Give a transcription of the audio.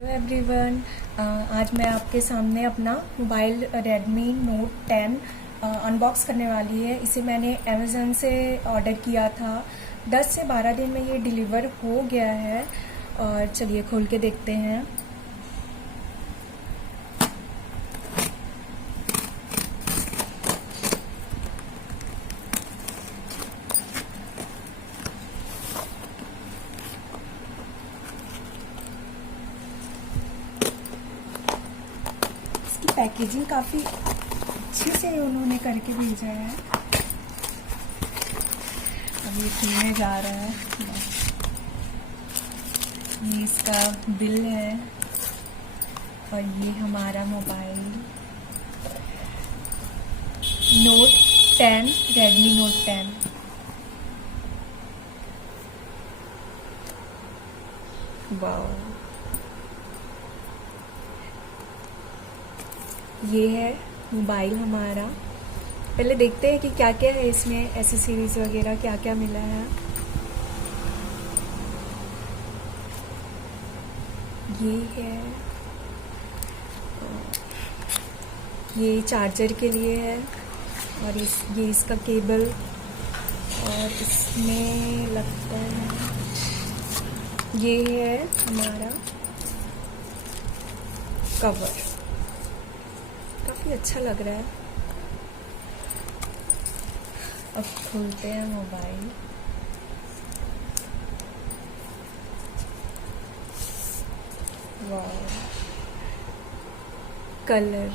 Hello everyone. आज मैं आपके सामने अपना मोबाइल Redmi Note 10 अनबॉक्स करने वाली है। इसे मैंने अमेज़न से ऑर्डर किया था। 10 से 12 दिन में ये डिलीवर हो गया है और चलिए खोल के देखते हैं। इसकी पैकेजिंग काफ़ी अच्छे से उन्होंने करके भेजा है। अब ये खुलने जा रहा है। ये इसका बिल है और ये हमारा mobile Note 10 Redmi Note 10। Wow, ये है मोबाइल हमारा। पहले देखते हैं कि क्या क्या है इसमें, एसेसरीज वगैरह क्या क्या मिला है। ये है, ये चार्जर के लिए है और ये इसका केबल, और इसमें लगता है ये है हमारा कवर। काफ़ी अच्छा लग रहा है। अब खोलते हैं मोबाइल। वाह, कलर